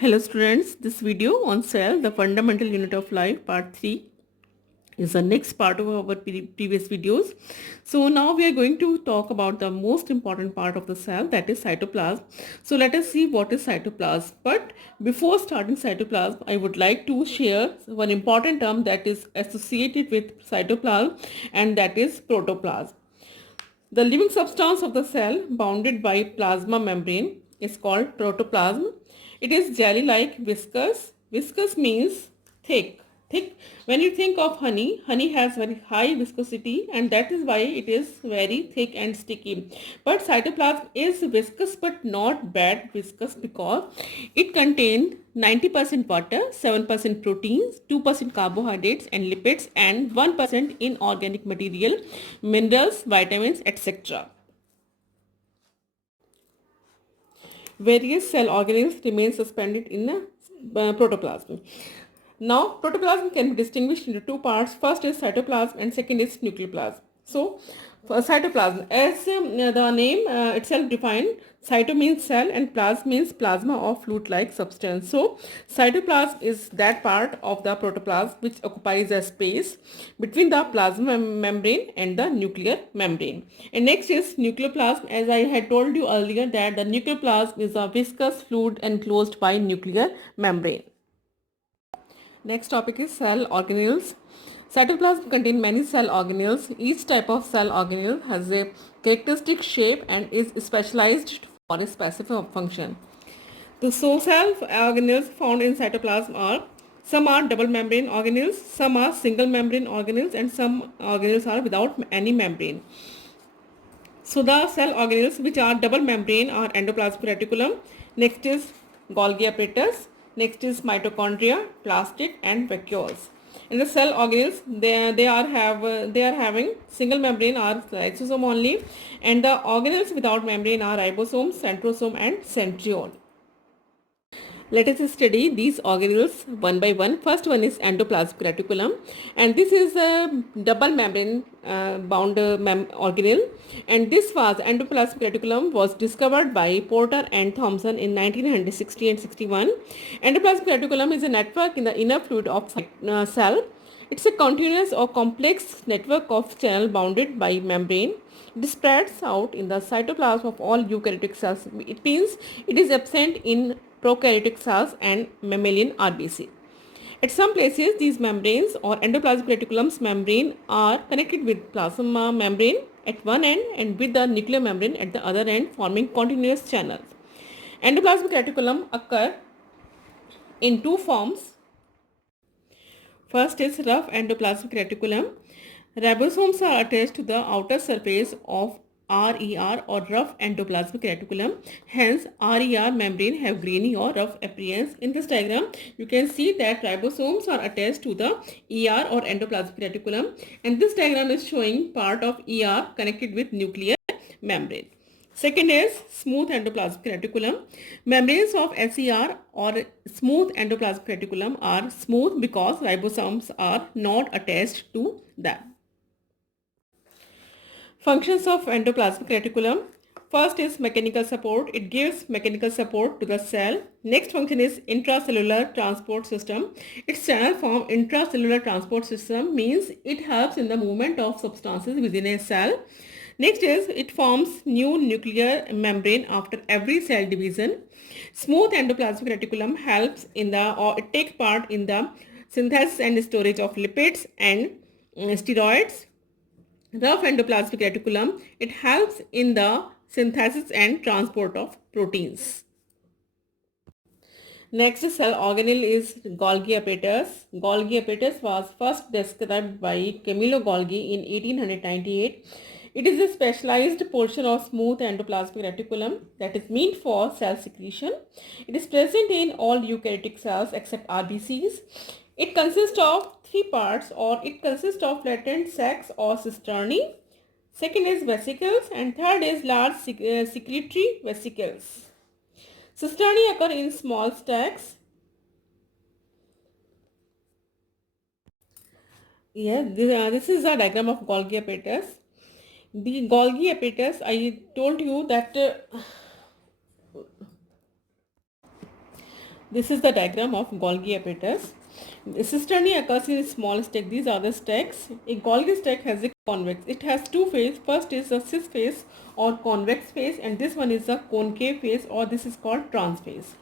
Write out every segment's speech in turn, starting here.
Hello students, this video on cell, the fundamental unit of life, part 3 is the next part of our previous videos. So now we are going to talk about the most important part of the cell, that is cytoplasm. So let us see what is cytoplasm. But before starting cytoplasm, I would like to share one important term that is associated with cytoplasm, and that is protoplasm. The living substance of the cell bounded by plasma membrane is called protoplasm. It is jelly-like viscous. Viscous means thick. Thick. When you think of honey, honey has very high viscosity, and that is why it is very thick and sticky. But cytoplasm is viscous but not bad viscous, because it contains 90% water, 7% proteins, 2% carbohydrates and lipids, and 1% inorganic material, minerals, vitamins, etc. Various cell organelles remain suspended in the protoplasm. Now, protoplasm can be distinguished into two parts. First is cytoplasm and second is nucleoplasm. So, for cytoplasm, as the name itself defined, cyto means cell and plasm means plasma or fluid-like substance. So, cytoplasm is that part of the protoplasm which occupies a space between the plasma membrane and the nuclear membrane. And next is nucleoplasm. As I had told you earlier, that the nucleoplasm is a viscous fluid enclosed by nuclear membrane. Next topic is cell organelles. Cytoplasm contains many cell organelles. Each type of cell organelle has a characteristic shape and is specialized for a specific function. The cell organelles found in cytoplasm are: some are double membrane organelles, some are single membrane organelles, and some organelles are without any membrane. So the cell organelles which are double membrane are endoplasmic reticulum, next is Golgi apparatus, next is mitochondria, plastid, and vacuoles. And the cell organelles, they are having single membrane are lysosome only, and the organelles without membrane are ribosome, centrosome, and centriole. Let us study these organelles one by one. First one is endoplasmic reticulum, and this is a double membrane bound organelle, and this was endoplasmic reticulum was discovered by Porter and Thomson in 1960 and 61. Endoplasmic reticulum is a network in the inner fluid of cell. It's a continuous or complex network of channel bounded by membrane. It spreads out in the cytoplasm of all eukaryotic cells. It means it is absent in prokaryotic cells and mammalian RBC. At some places, these membranes or endoplasmic reticulum's membrane are connected with plasma membrane at one end and with the nuclear membrane at the other end, forming continuous channels. Endoplasmic reticulum occur in two forms. First is rough endoplasmic reticulum. Ribosomes are attached to the outer surface of RER or rough endoplasmic reticulum. Hence, RER membrane have grainy or rough appearance. In this diagram, you can see that ribosomes are attached to the ER or endoplasmic reticulum, and this diagram is showing part of ER connected with nuclear membrane. Second is smooth endoplasmic reticulum. Membranes of SER or smooth endoplasmic reticulum are smooth because ribosomes are not attached to them. Functions of endoplasmic reticulum. First is mechanical support. It gives mechanical support to the cell. Next function is intracellular transport system. Its channel form intracellular transport system means it helps in the movement of substances within a cell. Next is it forms new nuclear membrane after every cell division. Smooth endoplasmic reticulum helps in the, or it takes part in the synthesis and storage of lipids and steroids. Rough endoplasmic reticulum, it helps in the synthesis and transport of proteins. Next cell organelle is Golgi apparatus. Golgi apparatus was first described by Camillo Golgi in 1898. It is a specialized portion of smooth endoplasmic reticulum that is meant for cell secretion. It is present in all eukaryotic cells except RBCs. It consists of three parts, or it consists of latent sacs or cisternae. Second is vesicles, and third is large secretory vesicles. Cisternae occur in small stacks. This is a diagram of Golgi apparatus. The Golgi apparatus, I told you that This is the diagram of Golgi apparatus. The cisternae occurs in small stack. These are the stacks. A Golgi stack has a convex. It has two faces. First is the cis face or convex face, and this one is the concave face, or this is called trans face.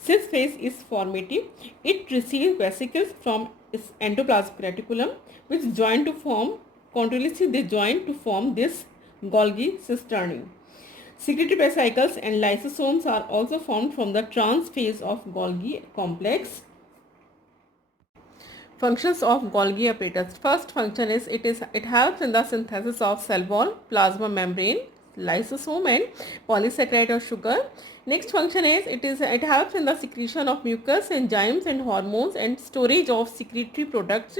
Cis face is formative. It receives vesicles from its endoplasmic reticulum, which join to form continuously. They join to form this Golgi cisternae. Secretory vesicles and lysosomes are also formed from the trans phase of Golgi complex. Functions of Golgi apparatus. First function is it helps in the synthesis of cell wall, plasma membrane, lysosome and polysaccharide or sugar. Next function is it helps in the secretion of mucus, enzymes and hormones and storage of secretory products.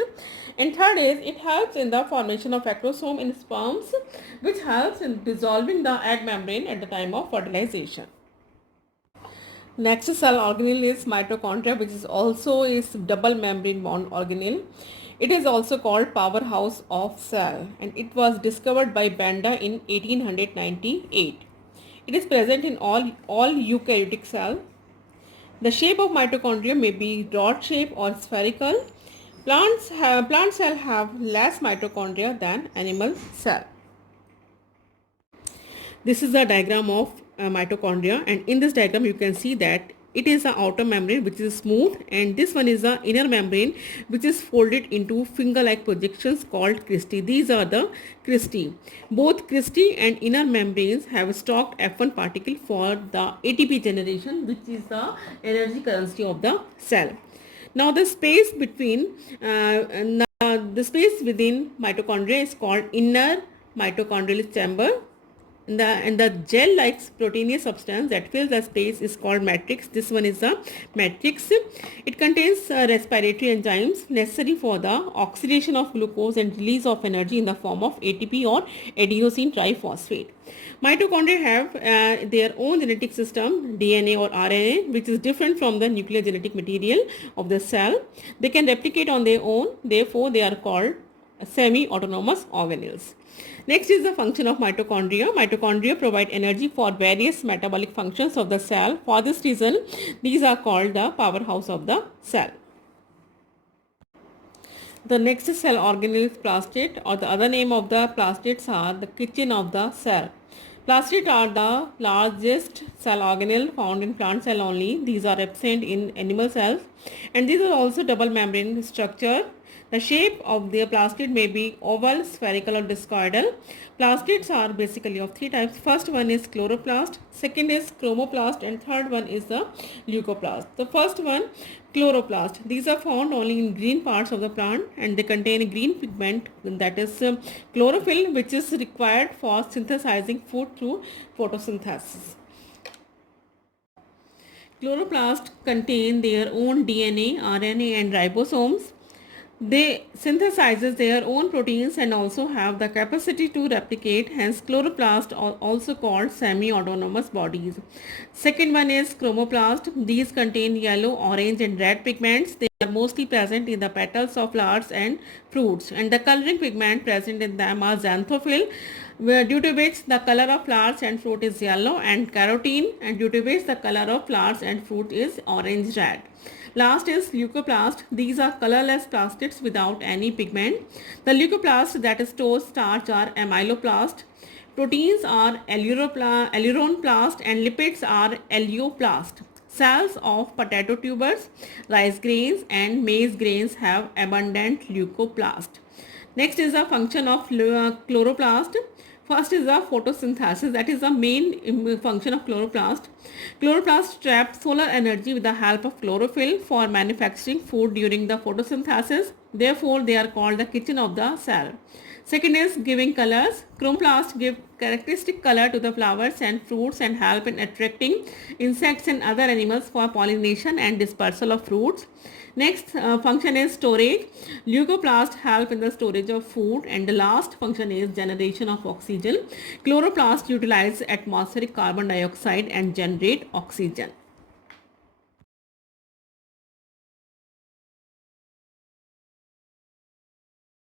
And third is it helps in the formation of acrosome in sperms, which helps in dissolving the egg membrane at the time of fertilization. Next cell organelle is mitochondria, which is also double membrane bound organelle. It is also called powerhouse of cell, and it was discovered by Benda in 1898. It is present in all eukaryotic cells. The shape of mitochondria may be rod shape or spherical. Plant cell have less mitochondria than animal cell. This is the diagram of mitochondria, and in this diagram you can see that it is the outer membrane which is smooth, and this one is the inner membrane which is folded into finger-like projections called cristae. These are the cristae. Both cristae and inner membranes have stocked F1 particle for the ATP generation, which is the energy currency of the cell. Now the space between the space within mitochondria is called inner mitochondrial chamber. And the gel-like proteinous substance that fills the space is called matrix. This one is the matrix. It contains respiratory enzymes necessary for the oxidation of glucose and release of energy in the form of ATP or adenosine triphosphate. Mitochondria have their own genetic system, DNA or RNA, which is different from the nuclear genetic material of the cell. They can replicate on their own, therefore they are called semi-autonomous organelles. Next is the function of mitochondria. Mitochondria provide energy for various metabolic functions of the cell. For this reason, these are called the powerhouse of the cell. The next cell organelle is plastate, or the other name of the plastates are the kitchen of the cell. Plastates are the largest cell organelle found in plant cell only. These are absent in animal cells, and these are also double membrane structure. The shape of their plastate may be oval, spherical or discoidal. Plastates are basically of three types. First one is chloroplast, second is chromoplast, and third one is the leucoplast. The first one, chloroplast. These are found only in green parts of the plant, and they contain a green pigment, that is chlorophyll, which is required for synthesizing food through photosynthesis. Chloroplasts contain their own DNA, RNA and ribosomes. They synthesizes their own proteins and also have the capacity to replicate, hence chloroplast are also called semi-autonomous bodies. Second one is chromoplast. These contain yellow, orange and red pigments. They are mostly present in the petals of flowers and fruits, and the coloring pigment present in them are xanthophyll, due to which the color of flowers and fruit is yellow, and carotene, and due to which the color of flowers and fruit is orange red. Last is leucoplast. These are colorless plastids without any pigment. The leucoplast that stores starch are amyloplast. Proteins are aleuronplast and lipids are alloplast. Cells of potato tubers, rice grains and maize grains have abundant leucoplast. Next is the function of chloroplast. First is the photosynthesis, that is the main function of chloroplast. Chloroplast trap solar energy with the help of chlorophyll for manufacturing food during the photosynthesis. Therefore, they are called the kitchen of the cell. Second is giving colors. Chromoplasts give characteristic color to the flowers and fruits and help in attracting insects and other animals for pollination and dispersal of fruits. Next function is storage. Leucoplasts help in the storage of food, and the last function is generation of oxygen. Chloroplasts utilize atmospheric carbon dioxide and generate oxygen.